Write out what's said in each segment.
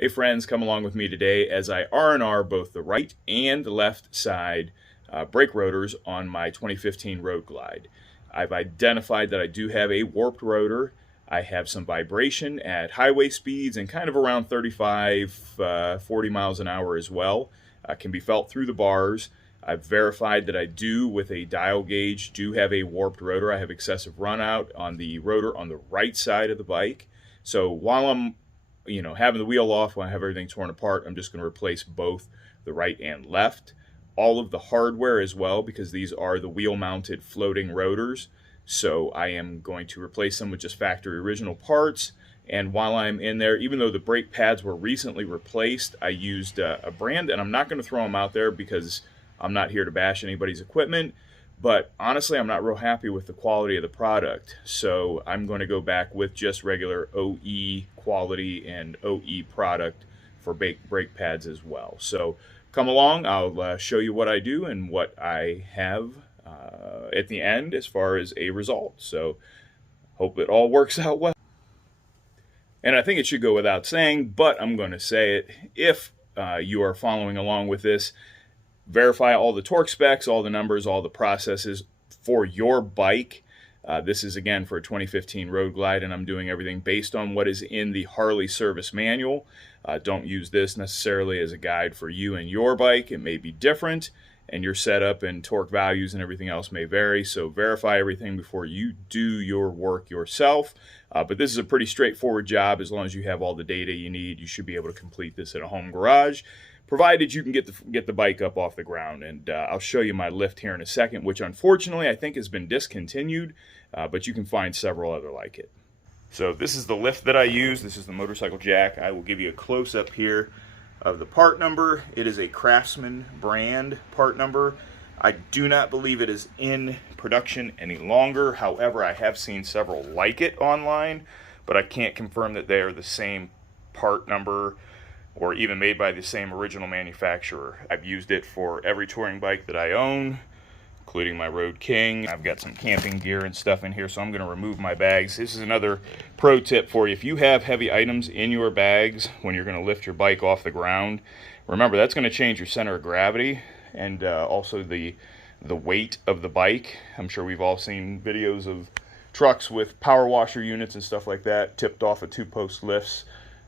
Hey friends, come along with me today as I R&R both the right and left side brake rotors on my 2015 Road Glide. I've identified that I do have a warped rotor. I have some vibration at highway speeds and kind of around 35, 40 miles an hour as well. Can be felt through the bars. I've verified that I do, with a dial gauge, do have a warped rotor. I have excessive runout on the rotor on the right side of the bike. So while I'm having the wheel off, when I have everything torn apart, I'm just going to replace both the right and left. All of the hardware as well, because these are the wheel-mounted floating rotors. So I am going to replace them with just factory original parts. And while I'm in there, even though the brake pads were recently replaced, I used a brand, and I'm not going to throw them out there because I'm not here to bash anybody's equipment. But honestly, I'm not real happy with the quality of the product. So I'm going to go back with just regular OE quality and OE product for brake pads as well. So come along, I'll show you what I do and what I have at the end as far as a result. So hope it all works out well. And I think it should go without saying, but I'm going to say it. If you are following along with this, verify all the torque specs, all the numbers, all the processes for your bike. This is again for a 2015 Road Glide, and I'm doing everything based on what is in the Harley service manual. Don't use this necessarily as a guide for you and your bike. It may be different, and your setup and torque values and everything else may vary. So verify everything before you do your work yourself. But this is a pretty straightforward job. As long as you have all the data you need, you should be able to complete this at a home garage, provided you can get the bike up off the ground. And I'll show you my lift here in a second, which unfortunately I think has been discontinued, but you can find several other like it. So this is the lift that I use. This is the motorcycle jack. I will give you a close-up here of the part number. It is a Craftsman brand part number. I do not believe it is in production any longer. However, I have seen several like it online, but I can't confirm that they are the same part number or even made by the same original manufacturer. I've used it for every touring bike that I own, including my Road King. I've got some camping gear and stuff in here, so I'm going to remove my bags. This is another pro tip for you. If you have heavy items in your bags when you're going to lift your bike off the ground, remember that's going to change your center of gravity and also the weight of the bike. I'm sure we've all seen videos of trucks with power washer units and stuff like that tipped off of two-post lifts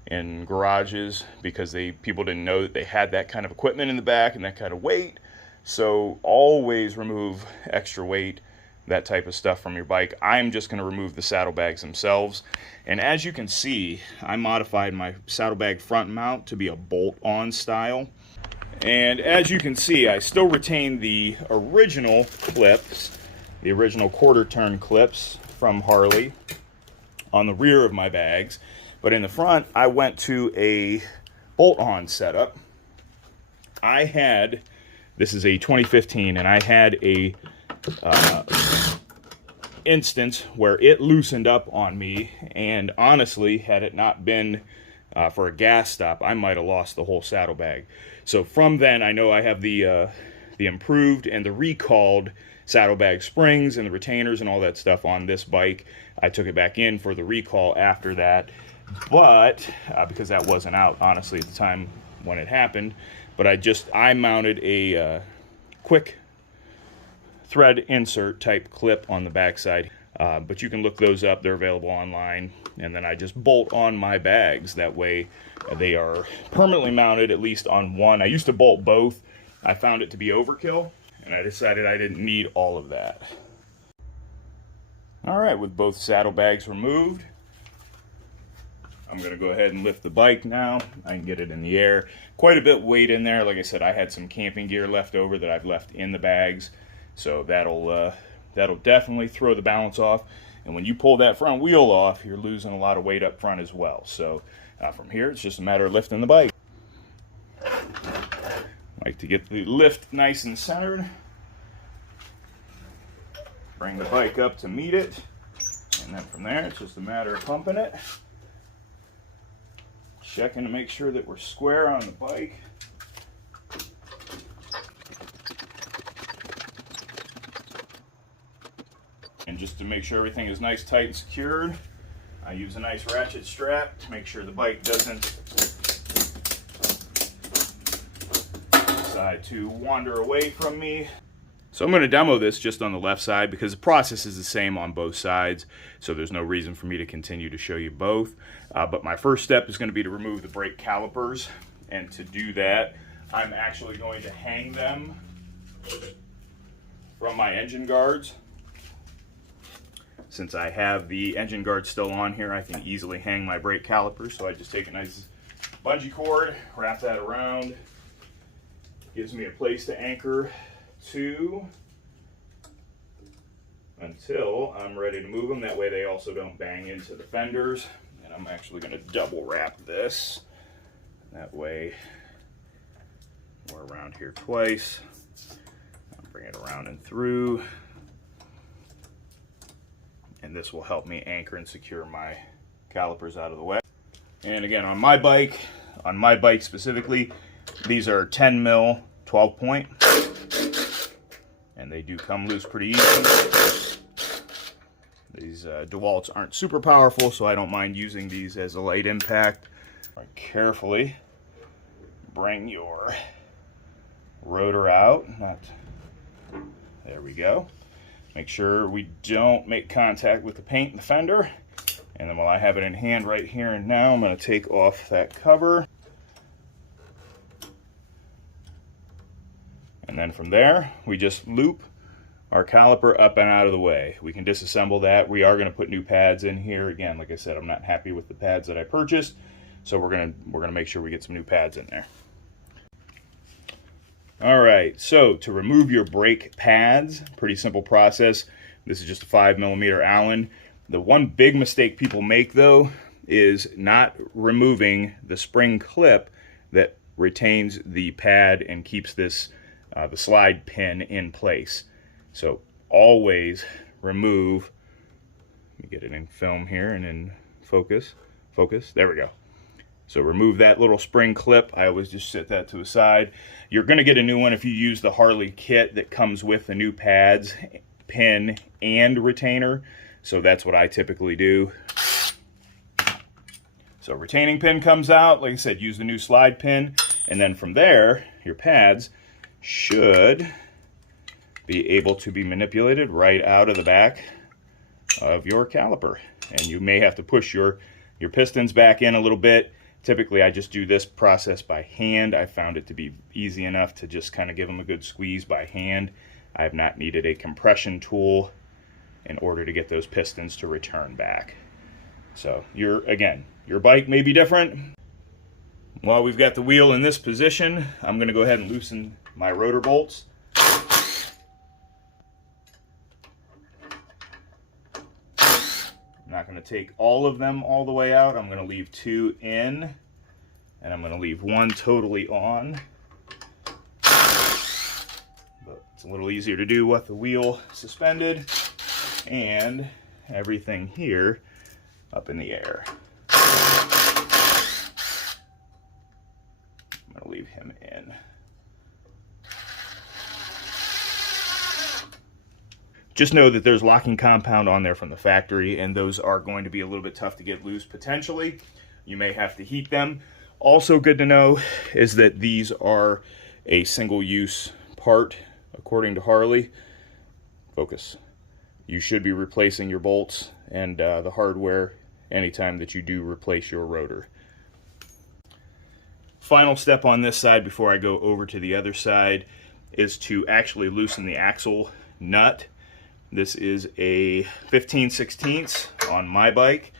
in garages because people didn't know that they had that kind of equipment in the back and that kind of weight. So always remove extra weight, that type of stuff from your bike. I'm just going to remove the saddlebags themselves. And as you can see, I modified my saddlebag front mount to be a bolt-on style. And as you can see, I still retain the original clips, the original quarter-turn clips from Harley on the rear of my bags. But in the front, I went to a bolt-on setup. This is a 2015, and I had a instance where it loosened up on me, and honestly, had it not been for a gas stop, I might have lost the whole saddlebag. So from then, I know I have the improved and the recalled saddlebag springs and the retainers and all that stuff on this bike. I took it back in for the recall after that, but because that wasn't out, honestly, at the time when it happened. But I mounted a quick thread insert type clip on the backside. But you can look those up. They're available online. And then I just bolt on my bags. That way they are permanently mounted, at least on one. I used to bolt both. I found it to be overkill, and I decided I didn't need all of that. All right, with both saddlebags removed, I'm going to go ahead and lift the bike now. I can get it in the air. Quite a bit of weight in there. Like I said, I had some camping gear left over that I've left in the bags. So that'll definitely throw the balance off. And when you pull that front wheel off, you're losing a lot of weight up front as well. So from here, it's just a matter of lifting the bike. Like to get the lift nice and centered. Bring the bike up to meet it. And then from there, it's just a matter of pumping it. Checking to make sure that we're square on the bike. And just to make sure everything is nice, tight, and secured, I use a nice ratchet strap to make sure the bike doesn't decide to wander away from me. So I'm going to demo this just on the left side because the process is the same on both sides, so there's no reason for me to continue to show you both. But my first step is going to be to remove the brake calipers, and to do that I'm actually going to hang them from my engine guards. Since I have the engine guard still on here, I can easily hang my brake calipers, so I just take a nice bungee cord, wrap that around, gives me a place to anchor to until I'm ready to move them. That way they also don't bang into the fenders. And I'm actually going to double wrap this. That way we're around here twice. I'll bring it around and through. And this will help me anchor and secure my calipers out of the way. And again, on my bike specifically, these are 10 mil 12 point. And they do come loose pretty easy. These DeWalt's aren't super powerful, so I don't mind using these as a light impact. Carefully bring your rotor out. There we go. Make sure we don't make contact with the paint and the fender. And then while I have it in hand right here and now, I'm going to take off that cover. And then from there, we just loop our caliper up and out of the way. We can disassemble that. We are going to put new pads in here. Again, like I said, I'm not happy with the pads that I purchased, so we're going to make sure we get some new pads in there. All right, so to remove your brake pads, pretty simple process. This is just a 5mm Allen. The one big mistake people make, though, is not removing the spring clip that retains the pad and keeps this the slide pin in place. So always remove, let me get it in film here and in focus, there we go. So remove that little spring clip. I always just set that to the side. You're going to get a new one if you use the Harley kit that comes with the new pads, pin, and retainer. So that's what I typically do. So retaining pin comes out. Like I said, use the new slide pin. And then from there, your pads should be able to be manipulated right out of the back of your caliper. And you may have to push your pistons back in a little bit. Typically I just do this process by hand. I found it to be easy enough to just kind of give them a good squeeze by hand. I have not needed a compression tool in order to get those pistons to return back. So again, your bike may be different. While we've got the wheel in this position, I'm going to go ahead and loosen my rotor bolts. I'm not going to take all of them all the way out. I'm going to leave 2 in, and I'm going to leave 1 totally on. But it's a little easier to do with the wheel suspended and everything here up in the air. I'm going to leave him in. Just know that there's locking compound on there from the factory, and those are going to be a little bit tough to get loose potentially. You may have to heat them. Also good to know is that these are a single-use part, according to Harley. Focus. You should be replacing your bolts and the hardware anytime that you do replace your rotor. Final step on this side before I go over to the other side is to actually loosen the axle nut. This is a 15/16 on my bike.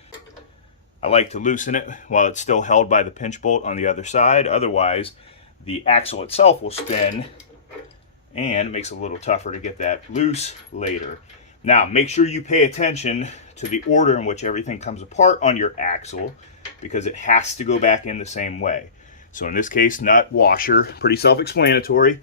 I like to loosen it while it's still held by the pinch bolt on the other side. Otherwise, the axle itself will spin and it makes it a little tougher to get that loose later. Now, make sure you pay attention to the order in which everything comes apart on your axle, because it has to go back in the same way. So in this case, nut, washer, pretty self-explanatory.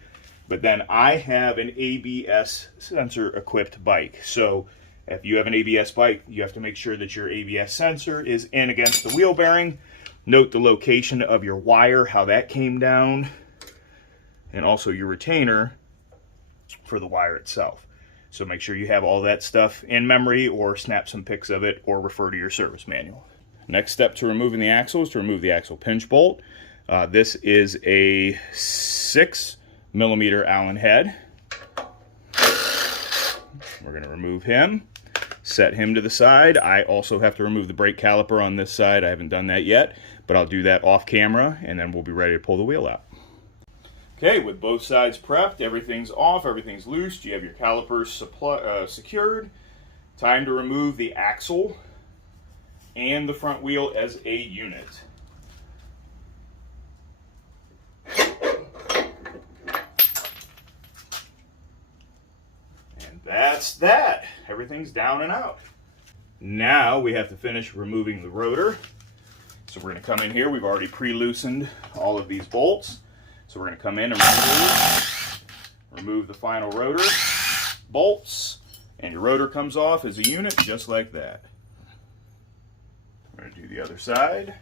But then I have an ABS sensor equipped bike. So if you have an ABS bike, you have to make sure that your ABS sensor is in against the wheel bearing. Note the location of your wire, how that came down, and also your retainer for the wire itself. So make sure you have all that stuff in memory, or snap some pics of it, or refer to your service manual. Next step to removing the axle is to remove the axle pinch bolt. This is a 6 millimeter Allen head. We're going to remove him, set him to the side. I also have to remove the brake caliper on this side. I haven't done that yet, but I'll do that off camera, and then we'll be ready to pull the wheel out. Okay, with both sides prepped, everything's off, everything's loose, you have your calipers secured. Time to remove the axle and the front wheel as a unit. And that's that. Everything's down and out. Now we have to finish removing the rotor. So we're going to come in here. We've already pre-loosened all of these bolts. So we're going to come in and remove the final rotor bolts, and your rotor comes off as a unit just like that. We're going to do the other side.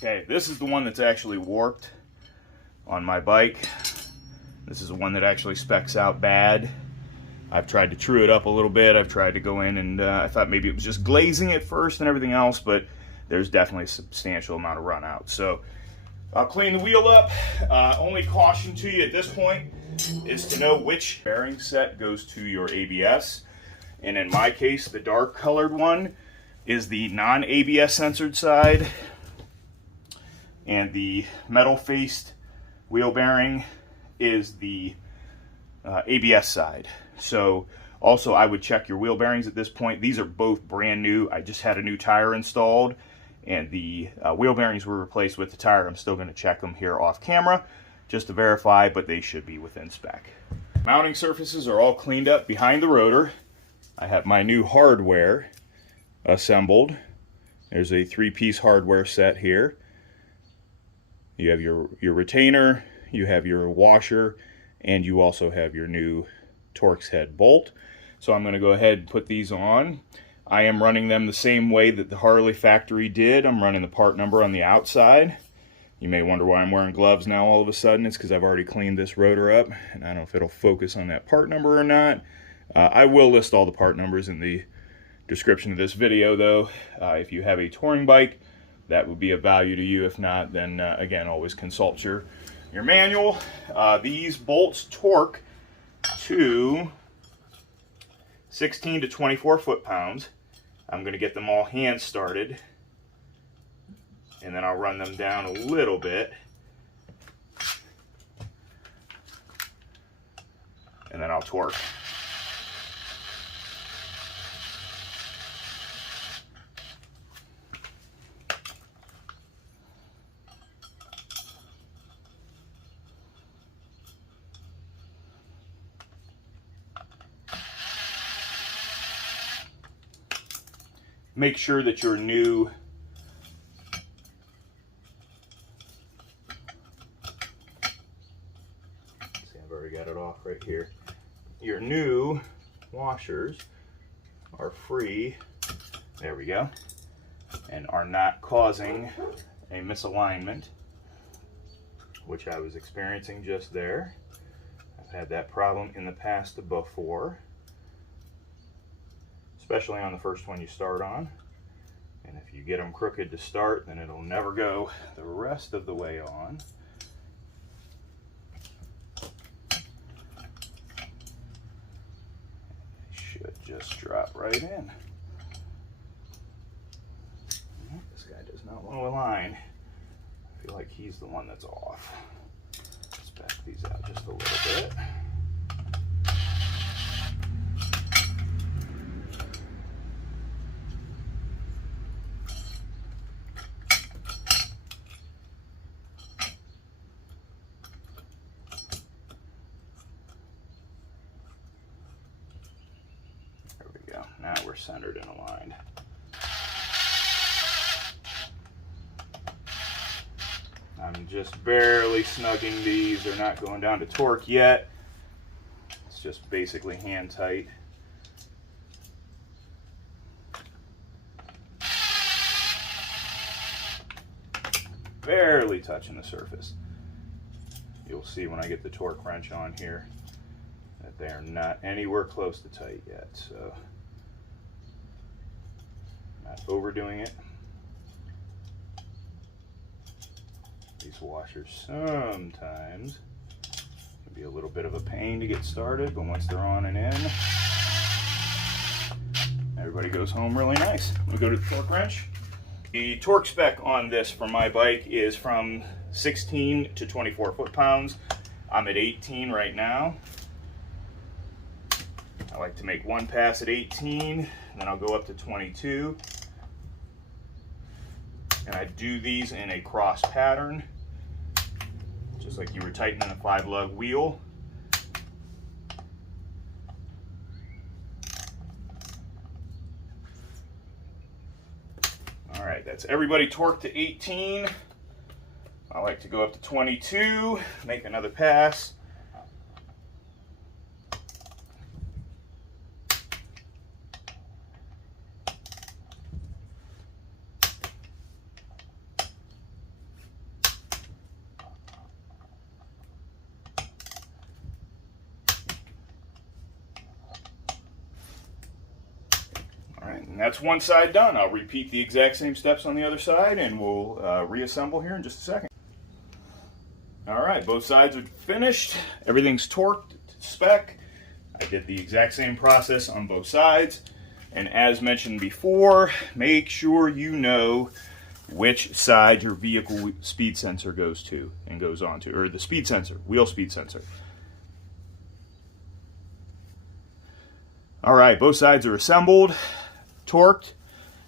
Okay, this is the one that's actually warped on my bike. This is the one that actually specs out bad. I've tried to true it up a little bit. I've tried to go in and I thought maybe it was just glazing at first and everything else, but there's definitely a substantial amount of run out. So I'll clean the wheel up. Only caution to you at this point is to know which bearing set goes to your ABS. And in my case, the dark colored one is the non-ABS censored side, and the metal-faced wheel bearing is the ABS side. So also I would check your wheel bearings at this point. These are both brand new. I just had a new tire installed, and the wheel bearings were replaced with the tire. I'm still going to check them here off camera just to verify, but they should be within spec. Mounting surfaces are all cleaned up behind the rotor. I have my new hardware assembled. There's a 3-piece hardware set here. You have your retainer, you have your washer, and you also have your new Torx head bolt. So I'm going to go ahead and put these on. I am running them the same way that the Harley factory did. I'm running the part number on the outside. You may wonder why I'm wearing gloves now all of a sudden. It's because I've already cleaned this rotor up, and I don't know if it'll focus on that part number or not. I will list all the part numbers in the description of this video though. If you have a touring bike, that would be of value to you. If not, then again, always consult your manual. These bolts torque to 16 to 24 foot-pounds. I'm going to get them all hand started, and then I'll run them down a little bit, and then I'll torque. Make sure that your new I've already got it off right here. Your new washers are free, there we go, and are not causing a misalignment, which I was experiencing just there. I've had that problem in the past before, especially on the first one you start on. And if you get them crooked to start, then it'll never go the rest of the way on. They should just drop right in. This guy does not want to align. I feel like he's the one that's off. Let's back these out just a little bit. Now we're centered and aligned. I'm just barely snugging these. They're not going down to torque yet. It's just basically hand tight. barely touching the surface. You'll see when I get the torque wrench on here that they are not anywhere close to tight yet, so not overdoing it. These washers sometimes can be a little bit of a pain to get started, but once they're on and in, everybody goes home really nice. We go to the torque wrench. The torque spec on this for my bike is from 16 to 24 foot-pounds. I'm at 18 right now. I like to make one pass at 18, and then I'll go up to 22. And I do these in a cross pattern, just like you were tightening a 5-lug wheel. All right, that's everybody torqued to 18. I like to go up to 22, make another pass. And that's one side done. I'll repeat the exact same steps on the other side, and we'll reassemble here in just a second. All right, both sides are finished. Everything's torqued to spec. I did the exact same process on both sides. And as mentioned before, make sure you know which side your vehicle speed sensor goes to and goes onto, or the speed sensor, wheel speed sensor. All right, both sides are assembled, torqued,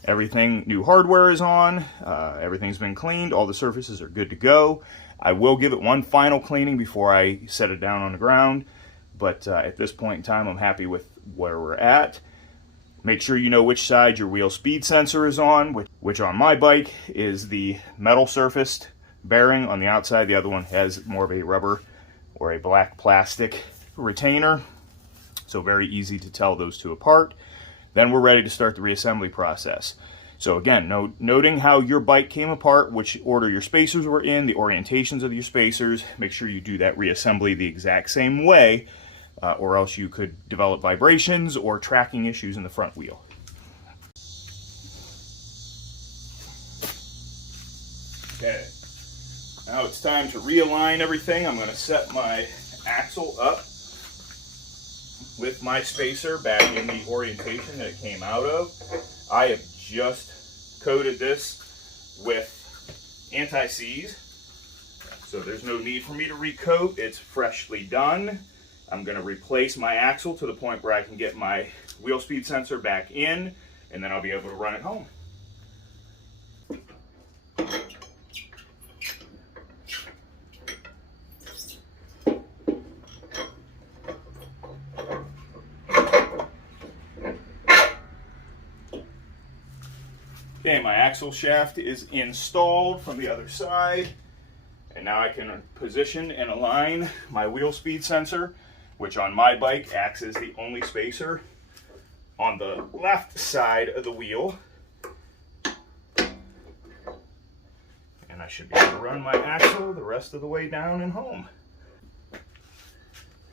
everything, new hardware is on, everything's been cleaned, all the surfaces are good to go. I will give it one final cleaning before I set it down on the ground, but at this point in time I'm happy with where we're at. Make sure you know which side your wheel speed sensor is on, which on my bike is the metal surfaced bearing on the outside. The other one has more of a rubber or a black plastic retainer, so very easy to tell those two apart. Then we're ready to start the reassembly process. So again, noting how your bike came apart, which order your spacers were in, the orientations of your spacers, make sure you do that reassembly the exact same way, or else you could develop vibrations or tracking issues in the front wheel. Okay, now it's time to realign everything. I'm going to set my axle up with my spacer back in the orientation that it came out of. I have just coated this with anti-seize, so there's no need for me to recoat. It's freshly done. I'm going to replace my axle to the point where I can get my wheel speed sensor back in, and then I'll be able to run it home. Okay, my axle shaft is installed from the other side, and now I can position and align my wheel speed sensor, which on my bike acts as the only spacer on the left side of the wheel. And I should be able to run my axle the rest of the way down and home.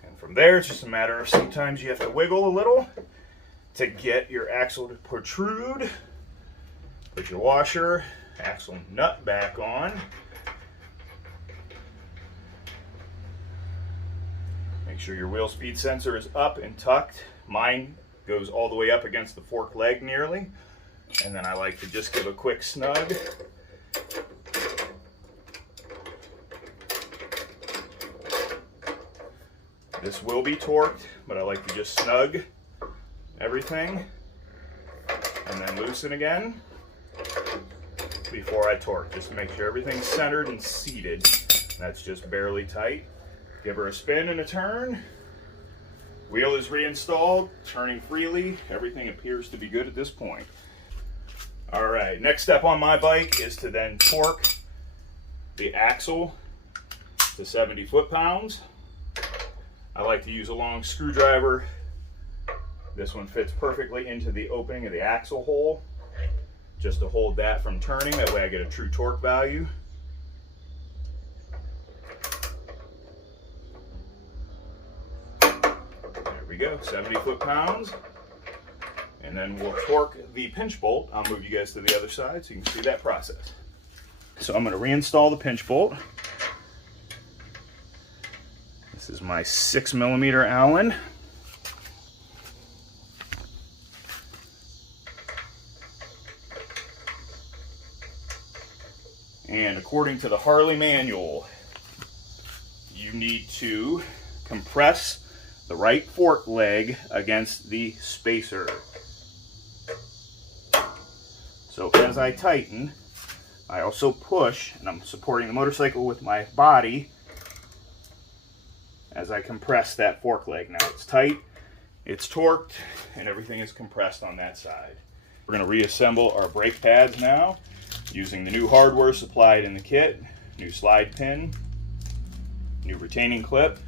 And from there, it's just a matter of sometimes you have to wiggle a little to get your axle to protrude. Put your washer, axle nut back on. Make sure your wheel speed sensor is up and tucked. Mine goes all the way up against the fork leg nearly. And then I like to just give a quick snug. This will be torqued, but I like to just snug everything and then loosen again before I torque, just to make sure everything's centered and seated. That's just barely tight. Give her a spin and a turn. Wheel is reinstalled, turning freely. Everything appears to be good at this point. All right, next step on my bike is to then torque the axle to 70 foot-pounds. I like to use a long screwdriver. This one fits perfectly into the opening of the axle hole, just to hold that from turning. That way I get a true torque value. we go, 70 foot-pounds. And then we'll torque the pinch bolt. I'll move you guys to the other side so you can see that process. So I'm going to reinstall the pinch bolt. This is my 6mm Allen. And according to the Harley manual, you need to compress the right fork leg against the spacer. So as I tighten, I also push, and I'm supporting the motorcycle with my body as I compress that fork leg. Now it's tight, it's torqued, and everything is compressed on that side. We're going to reassemble our brake pads now using the new hardware supplied in the kit, new slide pin, new retaining clip.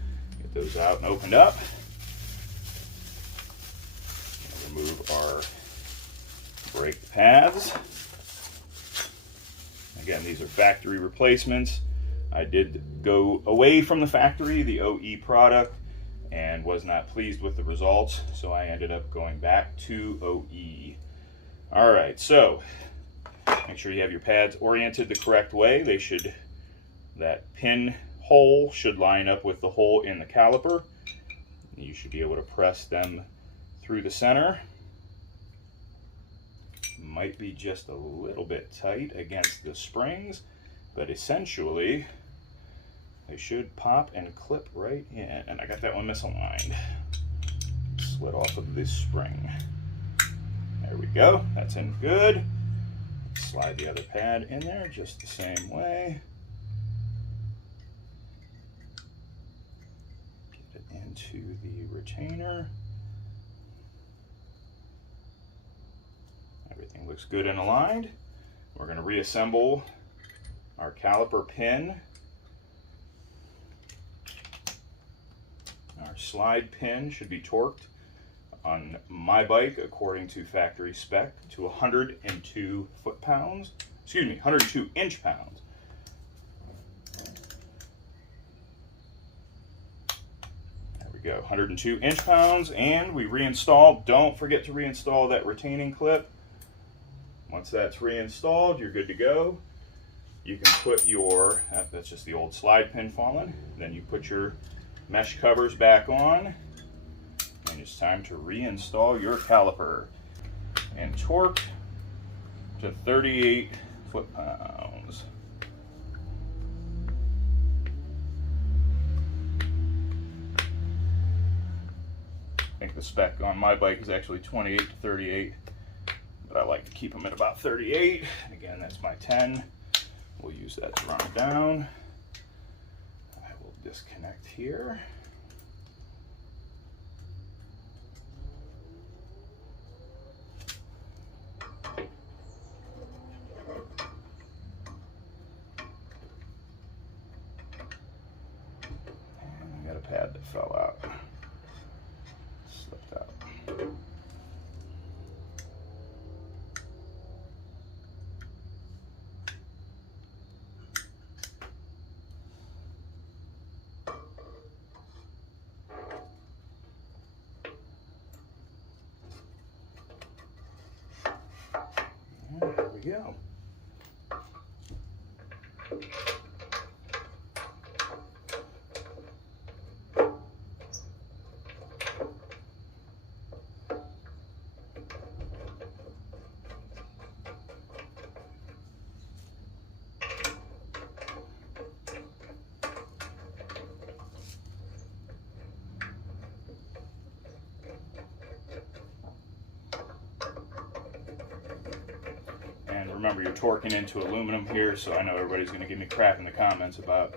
Get those out and opened up. Remove our brake pads. Again, these are factory replacements. I did go away from the factory, the OE product, and was not pleased with the results, so I ended up going back to OE. All right, so make sure you have your pads oriented the correct way. That pin hole should line up with the hole in the caliper. You should be able to press them through the center. Might be just a little bit tight against the springs, but essentially they should pop and clip right in. And I got that one misaligned. Slid off of this spring. There we go, that's in good. Slide the other pad in there just the same way. Get it into the retainer. Everything looks good and aligned. We're going to reassemble our caliper pin. Our slide pin should be torqued on my bike according to factory spec to 102 foot-pounds. Excuse me, 102 inch-pounds. There we go, 102 inch-pounds, and we reinstall. Don't forget to reinstall that retaining clip. Once that's reinstalled, you're good to go. You can put your, that's just the old slide pin falling. Then you put your mesh covers back on, and it's time to reinstall your caliper and torque to 38 foot-pounds. I think the spec on my bike is actually 28 to 38. But I like to keep them at about 38. And again, that's my 10. We'll use that to run it down. I will disconnect here. And I got a pad that fell out. Slipped out. There we go. Remember, you're torquing into aluminum here, so I know everybody's going to give me crap in the comments about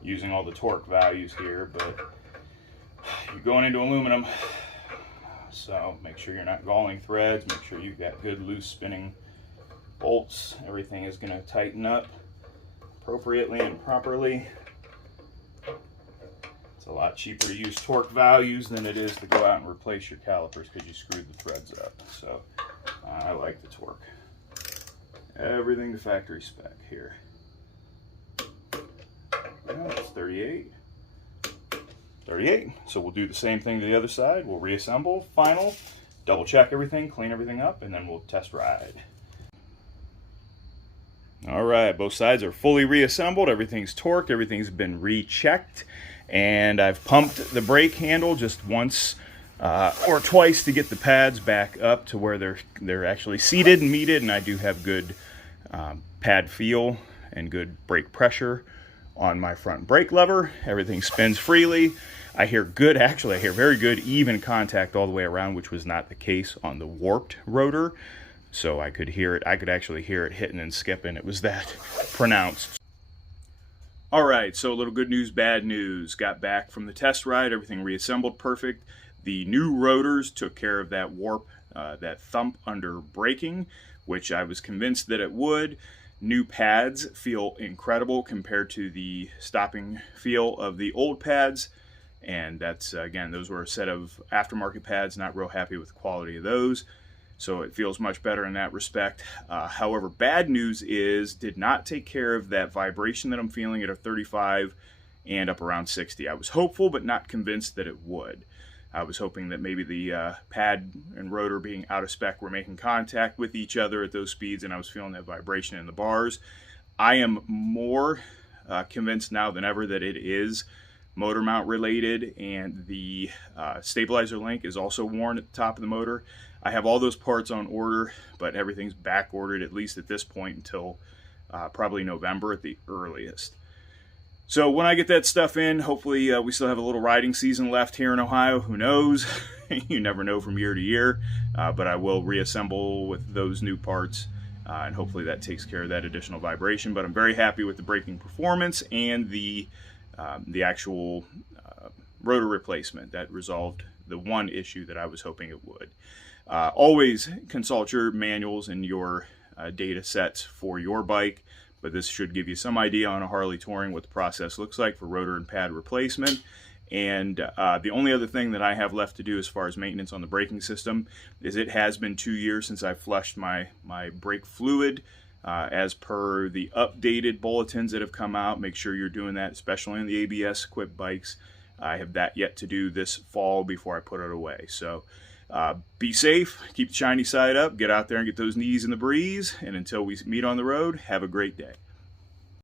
using all the torque values here, but you're going into aluminum, so make sure you're not galling threads, make sure you've got good loose spinning bolts. Everything is going to tighten up appropriately and properly. It's a lot cheaper to use torque values than it is to go out and replace your calipers because you screwed the threads up, so I like the torque. Everything to factory spec here. Well, it's 38. 38. So we'll do the same thing to the other side. We'll reassemble, final, double check everything, clean everything up, and then we'll test ride. All right, both sides are fully reassembled. Everything's torqued, everything's been rechecked, and I've pumped the brake handle just once or twice to get the pads back up to where they're actually seated and meted, and I do have good pad feel and good brake pressure on my front brake lever. Everything spins freely. I hear good, actually I hear very good even contact all the way around, which was not the case on the warped rotor. So I could hear it, I could actually hear it hitting and skipping. It was that pronounced. All right, so a little good news, bad news. Got back from the test ride, everything reassembled perfect. The new rotors took care of that warp, that thump under braking, which I was convinced that it would. New pads feel incredible compared to the stopping feel of the old pads. And that's, again, those were a set of aftermarket pads, not real happy with the quality of those. So it feels much better in that respect. However, bad news is, did not take care of that vibration that I'm feeling at a 35 and up around 60. I was hopeful, but not convinced that it would. I was hoping that maybe the pad and rotor being out of spec were making contact with each other at those speeds, and I was feeling that vibration in the bars. I am more convinced now than ever that it is motor mount related, and the stabilizer link is also worn at the top of the motor. I have all those parts on order, but everything's back ordered, at least at this point, until probably November at the earliest. So when I get that stuff in, hopefully we still have a little riding season left here in Ohio. Who knows? You never know from year to year. But I will reassemble with those new parts, and hopefully that takes care of that additional vibration. But I'm very happy with the braking performance and the actual rotor replacement. That resolved the one issue that I was hoping it would. Always consult your manuals and your data sets for your bike. But this should give you some idea on a Harley Touring what the process looks like for rotor and pad replacement. And the only other thing that I have left to do as far as maintenance on the braking system is it has been 2 years since I flushed my brake fluid. As per the updated bulletins that have come out, make sure you're doing that, especially on the ABS equipped bikes. I have that yet to do this fall before I put it away. So be safe, keep the shiny side up, get out there and get those knees in the breeze, and until we meet on the road, have a great day.